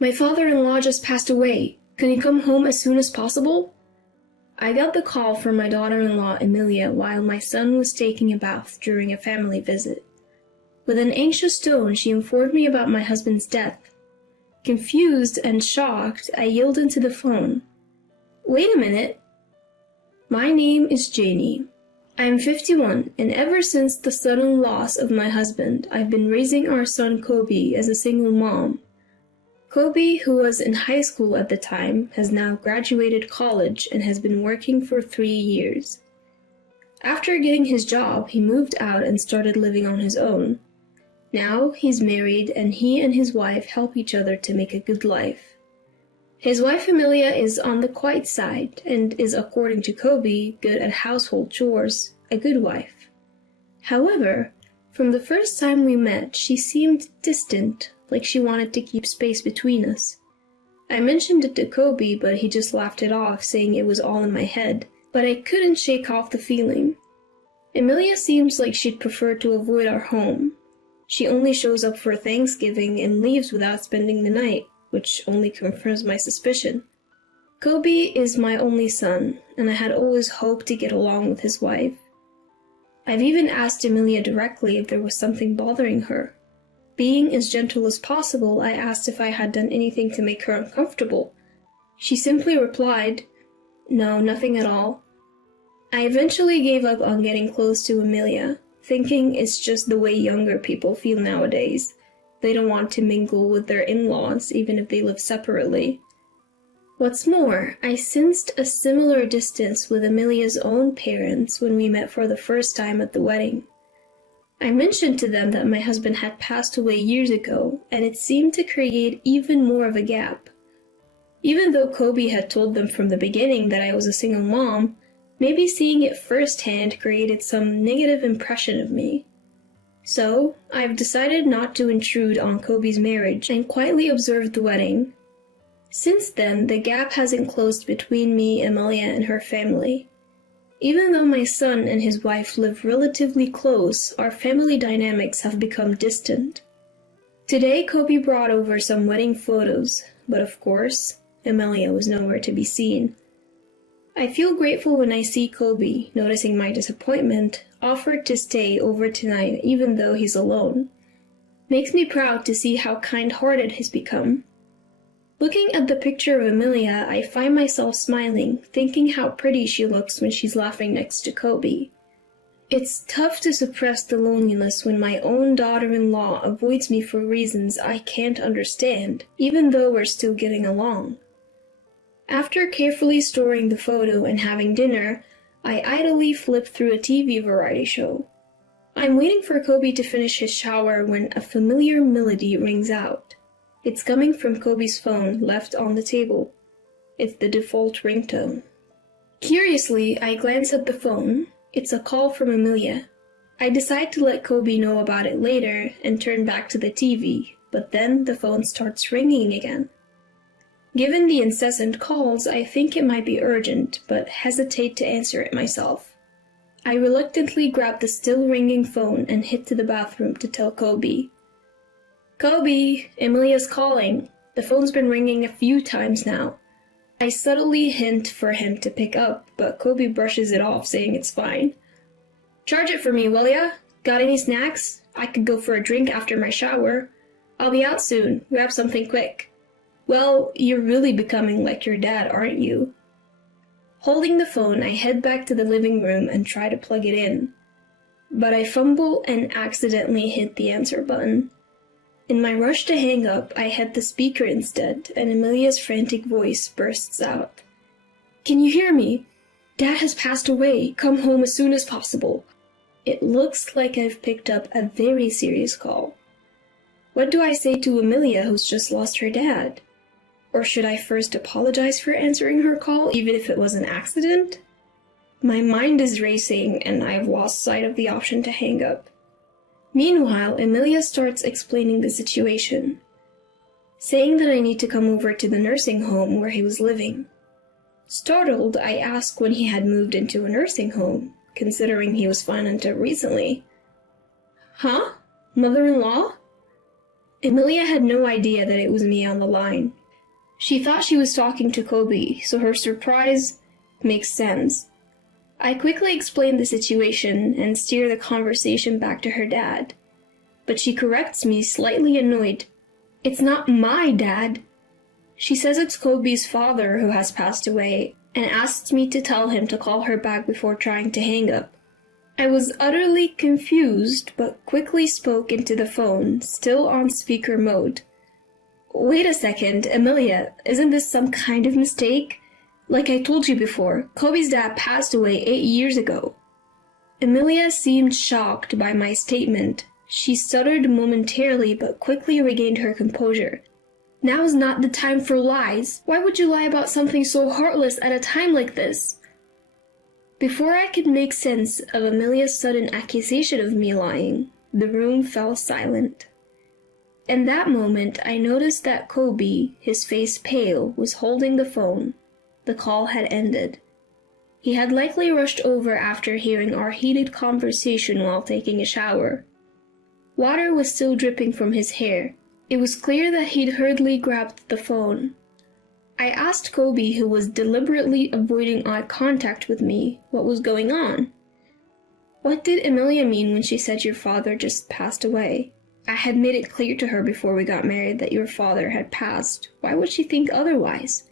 My father-in-law just passed away. Can you come home as soon as possible? I got the call from my daughter-in-law Emilia while my son was taking a bath during a family visit. With an anxious tone, she informed me about my husband's death. Confused and shocked, I yelled into the phone. Wait a minute. My name is Janie. I am 51, and ever since the sudden loss of my husband, I've been raising our son Kobe as a single mom. Kobe, who was in high school at the time, has now graduated college and has been working for 3 years. After getting his job, he moved out and started living on his own. Now he's married and he and his wife help each other to make a good life. His wife Emilia is on the quiet side and is, according to Kobe, good at household chores, a good wife. However, from the first time we met, she seemed distant, like she wanted to keep space between us. I mentioned it to Kobe, but he just laughed it off, saying it was all in my head, but I couldn't shake off the feeling. Emilia seems like she'd prefer to avoid our home. She only shows up for Thanksgiving and leaves without spending the night, which only confirms my suspicion. Kobe is my only son, and I had always hoped to get along with his wife. I've even asked Emilia directly if there was something bothering her. Being as gentle as possible, I asked if I had done anything to make her uncomfortable. She simply replied, "No, nothing at all." I eventually gave up on getting close to Emilia, thinking it's just the way younger people feel nowadays. They don't want to mingle with their in-laws, even if they live separately. What's more, I sensed a similar distance with Emilia's own parents when we met for the first time at the wedding. I mentioned to them that my husband had passed away years ago, and it seemed to create even more of a gap. Even though Kobe had told them from the beginning that I was a single mom, maybe seeing it firsthand created some negative impression of me. So, I've decided not to intrude on Kobe's marriage and quietly observed the wedding. Since then, the gap hasn't closed between me, Emilia, and her family. Even though my son and his wife live relatively close, our family dynamics have become distant. Today, Kobe brought over some wedding photos, but of course, Emilia was nowhere to be seen. I feel grateful when I see Kobe, noticing my disappointment, offered to stay over tonight even though he's alone. Makes me proud to see how kind-hearted he's become. Looking at the picture of Emilia, I find myself smiling, thinking how pretty she looks when she's laughing next to Kobe. It's tough to suppress the loneliness when my own daughter-in-law avoids me for reasons I can't understand, even though we're still getting along. After carefully storing the photo and having dinner, I idly flip through a TV variety show. I'm waiting for Kobe to finish his shower when a familiar melody rings out. It's coming from Kobe's phone left on the table. It's the default ringtone. Curiously, I glance at the phone. It's a call from Emilia. I decide to let Kobe know about it later and turn back to the TV, but then the phone starts ringing again. Given the incessant calls, I think it might be urgent, but hesitate to answer it myself. I reluctantly grab the still ringing phone and head to the bathroom to tell Kobe. "Kobe, Emilia's calling. The phone's been ringing a few times now." I subtly hint for him to pick up, but Kobe brushes it off, saying it's fine. "Charge it for me, will ya? Got any snacks? I could go for a drink after my shower. I'll be out soon. Grab something quick." "Well, you're really becoming like your dad, aren't you?" Holding the phone, I head back to the living room and try to plug it in. But I fumble and accidentally hit the answer button. In my rush to hang up, I hit the speaker instead, and Emilia's frantic voice bursts out. "Can you hear me? Dad has passed away. Come home as soon as possible." It looks like I've picked up a very serious call. What do I say to Emilia, who's just lost her dad? Or should I first apologize for answering her call, even if it was an accident? My mind is racing, and I've lost sight of the option to hang up. Meanwhile, Emilia starts explaining the situation, saying that I need to come over to the nursing home where he was living. Startled, I ask when he had moved into a nursing home, considering he was fine until recently. "Huh? Mother-in-law?" Emilia had no idea that it was me on the line. She thought she was talking to Kobe, so her surprise makes sense. I quickly explained the situation and steer the conversation back to her dad. But she corrects me, slightly annoyed. "It's not my dad." She says it's Kobe's father who has passed away and asks me to tell him to call her back before trying to hang up. I was utterly confused, but quickly spoke into the phone, still on speaker mode. "Wait a second, Emilia, isn't this some kind of mistake? Like I told you before, Kobe's dad passed away 8 years ago." Emilia seemed shocked by my statement. She stuttered momentarily but quickly regained her composure. "Now is not the time for lies. Why would you lie about something so heartless at a time like this?" Before I could make sense of Emilia's sudden accusation of me lying, the room fell silent. In that moment, I noticed that Kobe, his face pale, was holding the phone. The call had ended. He had likely rushed over after hearing our heated conversation while taking a shower. Water was still dripping from his hair. It was clear that he'd hurriedly grabbed the phone. I asked Kobe, who was deliberately avoiding eye contact with me, what was going on. "What did Emilia mean when she said your father just passed away? I had made it clear to her before we got married that your father had passed. Why would she think otherwise?"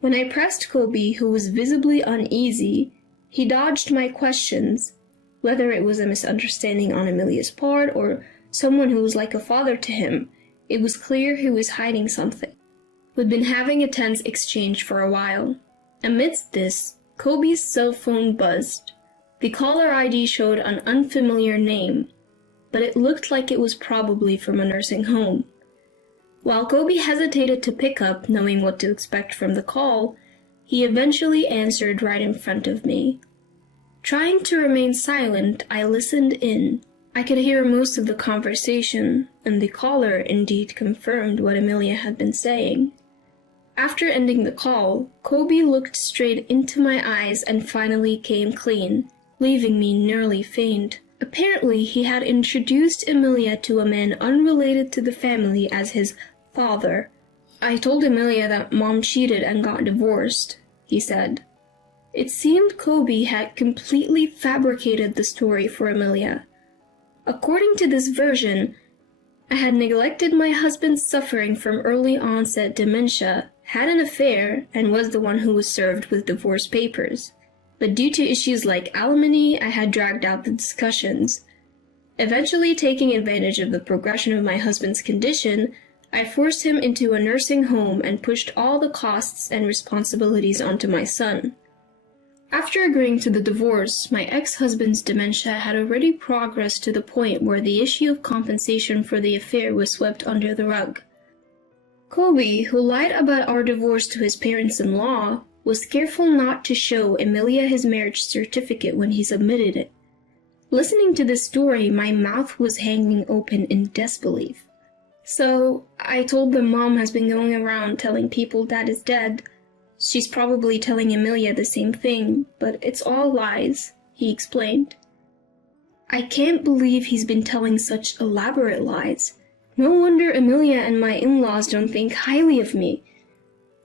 When I pressed Kobe, who was visibly uneasy, he dodged my questions. Whether it was a misunderstanding on Emilia's part or someone who was like a father to him, it was clear he was hiding something. We'd been having a tense exchange for a while. Amidst this, Kobe's cell phone buzzed. The caller ID showed an unfamiliar name, but it looked like it was probably from a nursing home. While Kobe hesitated to pick up, knowing what to expect from the call, he eventually answered right in front of me. Trying to remain silent, I listened in. I could hear most of the conversation, and the caller indeed confirmed what Emilia had been saying. After ending the call, Kobe looked straight into my eyes and finally came clean, leaving me nearly faint. Apparently, he had introduced Emilia to a man unrelated to the family as his father. "I told Emilia that Mom cheated and got divorced," he said. It seemed Kobe had completely fabricated the story for Emilia. According to this version, I had neglected my husband's suffering from early onset dementia, had an affair, and was the one who was served with divorce papers. But due to issues like alimony, I had dragged out the discussions. Eventually, taking advantage of the progression of my husband's condition, I forced him into a nursing home and pushed all the costs and responsibilities onto my son. After agreeing to the divorce, my ex-husband's dementia had already progressed to the point where the issue of compensation for the affair was swept under the rug. Kobe, who lied about our divorce to his parents-in-law, was careful not to show Emilia his marriage certificate when he submitted it. Listening to this story, my mouth was hanging open in disbelief. "So, I told them Mom has been going around telling people Dad is dead. She's probably telling Emilia the same thing, but it's all lies," he explained. "I can't believe he's been telling such elaborate lies. No wonder Emilia and my in-laws don't think highly of me."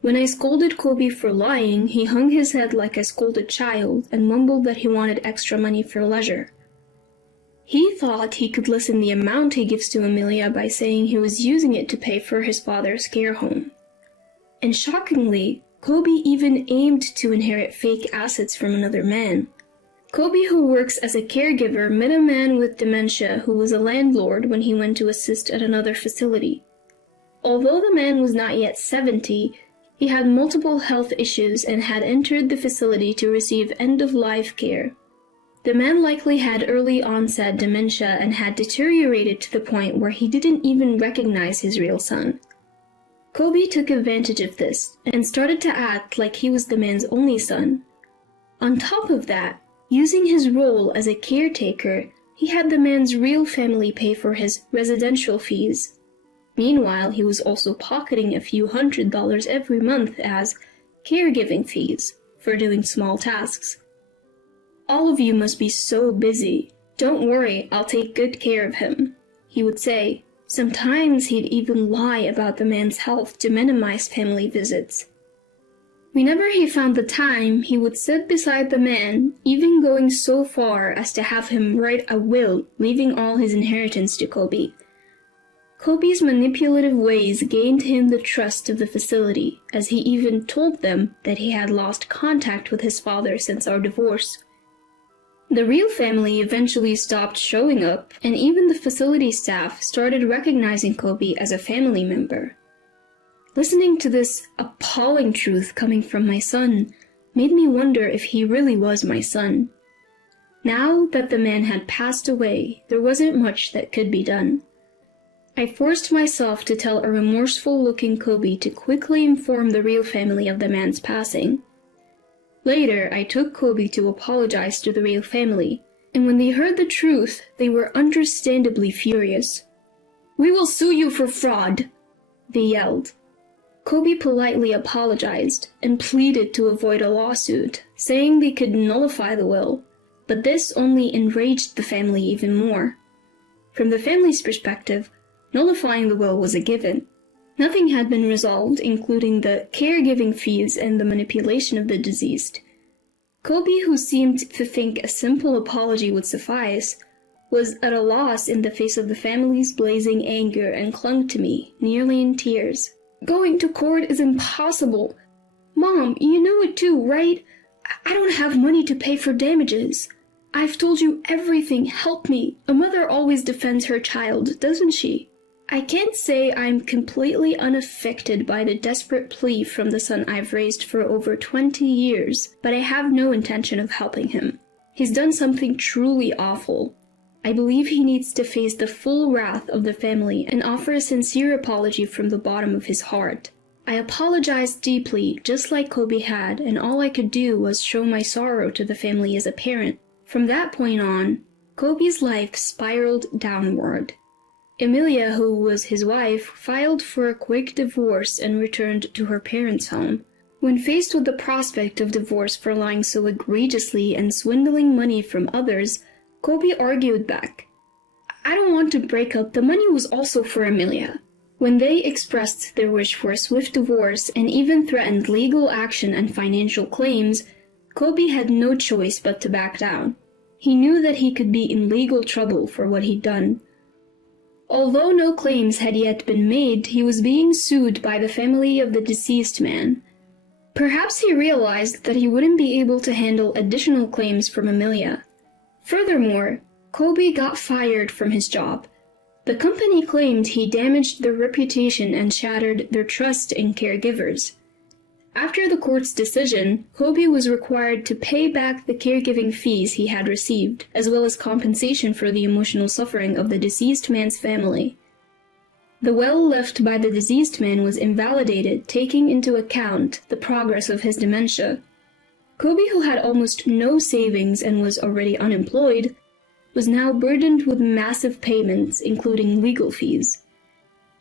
When I scolded Kobe for lying, he hung his head like a scolded child and mumbled that he wanted extra money for leisure. He thought he could lessen the amount he gives to Emilia by saying he was using it to pay for his father's care home. And shockingly, Kobe even aimed to inherit fake assets from another man. Kobe, who works as a caregiver, met a man with dementia who was a landlord when he went to assist at another facility. Although the man was not yet 70, he had multiple health issues and had entered the facility to receive end-of-life care. The man likely had early onset dementia and had deteriorated to the point where he didn't even recognize his real son. Kobe took advantage of this and started to act like he was the man's only son. On top of that, using his role as a caretaker, he had the man's real family pay for his residential fees. Meanwhile, he was also pocketing a few $100s every month as caregiving fees for doing small tasks. "All of you must be so busy. Don't worry, I'll take good care of him," he would say, Sometimes he'd even lie about the man's health to minimize family visits. Whenever he found the time, he would sit beside the man, even going so far as to have him write a will, leaving all his inheritance to Kobe. Kobe's manipulative ways gained him the trust of the facility, as he even told them that he had lost contact with his father since our divorce. The real family eventually stopped showing up, and even the facility staff started recognizing Kobe as a family member. Listening to this appalling truth coming from my son made me wonder if he really was my son. Now that the man had passed away, there wasn't much that could be done. I forced myself to tell a remorseful-looking Kobe to quickly inform the real family of the man's passing. Later, I took Kobe to apologize to the real family, and when they heard the truth, they were understandably furious. "We will sue you for fraud," they yelled. Kobe politely apologized and pleaded to avoid a lawsuit, saying they could nullify the will, but this only enraged the family even more. From the family's perspective, nullifying the will was a given. Nothing had been resolved, including the caregiving fees and the manipulation of the deceased. Kobe, who seemed to think a simple apology would suffice, was at a loss in the face of the family's blazing anger and clung to me, nearly in tears. "Going to court is impossible. Mom, you know it too, right? I don't have money to pay for damages. I've told you everything, help me. A mother always defends her child, doesn't she? I can't say I'm completely unaffected by the desperate plea from the son I've raised for over 20 years, but I have no intention of helping him. He's done something truly awful. I believe he needs to face the full wrath of the family and offer a sincere apology from the bottom of his heart." I apologized deeply, just like Kobe had, and all I could do was show my sorrow to the family as a parent. From that point on, Kobe's life spiraled downward. Emilia, who was his wife, filed for a quick divorce and returned to her parents' home. When faced with the prospect of divorce for lying so egregiously and swindling money from others, Kobe argued back. "I don't want to break up. The money was also for Emilia." When they expressed their wish for a swift divorce and even threatened legal action and financial claims, Kobe had no choice but to back down. He knew that he could be in legal trouble for what he'd done. Although no claims had yet been made, he was being sued by the family of the deceased man. Perhaps he realized that he wouldn't be able to handle additional claims from Emilia. Furthermore, Kobe got fired from his job. The company claimed he damaged their reputation and shattered their trust in caregivers. After the court's decision, Kobe was required to pay back the caregiving fees he had received, as well as compensation for the emotional suffering of the deceased man's family. The will left by the deceased man was invalidated, taking into account the progress of his dementia. Kobe, who had almost no savings and was already unemployed, was now burdened with massive payments, including legal fees.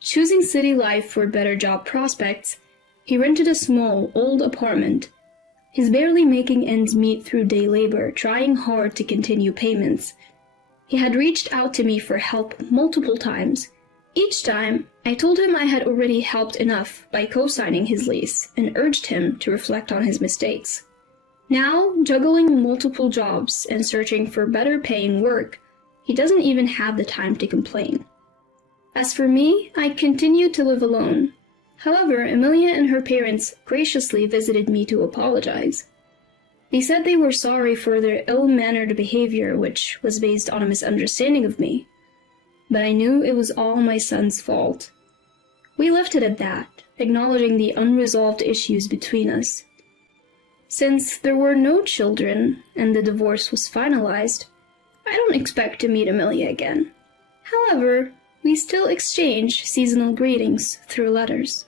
Choosing city life for better job prospects, he rented a small, old apartment. He's barely making ends meet through day labor, trying hard to continue payments. He had reached out to me for help multiple times. Each time, I told him I had already helped enough by co-signing his lease and urged him to reflect on his mistakes. Now, juggling multiple jobs and searching for better paying work, he doesn't even have the time to complain. As for me, I continued to live alone. However, Emilia and her parents graciously visited me to apologize. They said they were sorry for their ill-mannered behavior, which was based on a misunderstanding of me. But I knew it was all my son's fault. We left it at that, acknowledging the unresolved issues between us. Since there were no children and the divorce was finalized, I don't expect to meet Emilia again. However, we still exchange seasonal greetings through letters.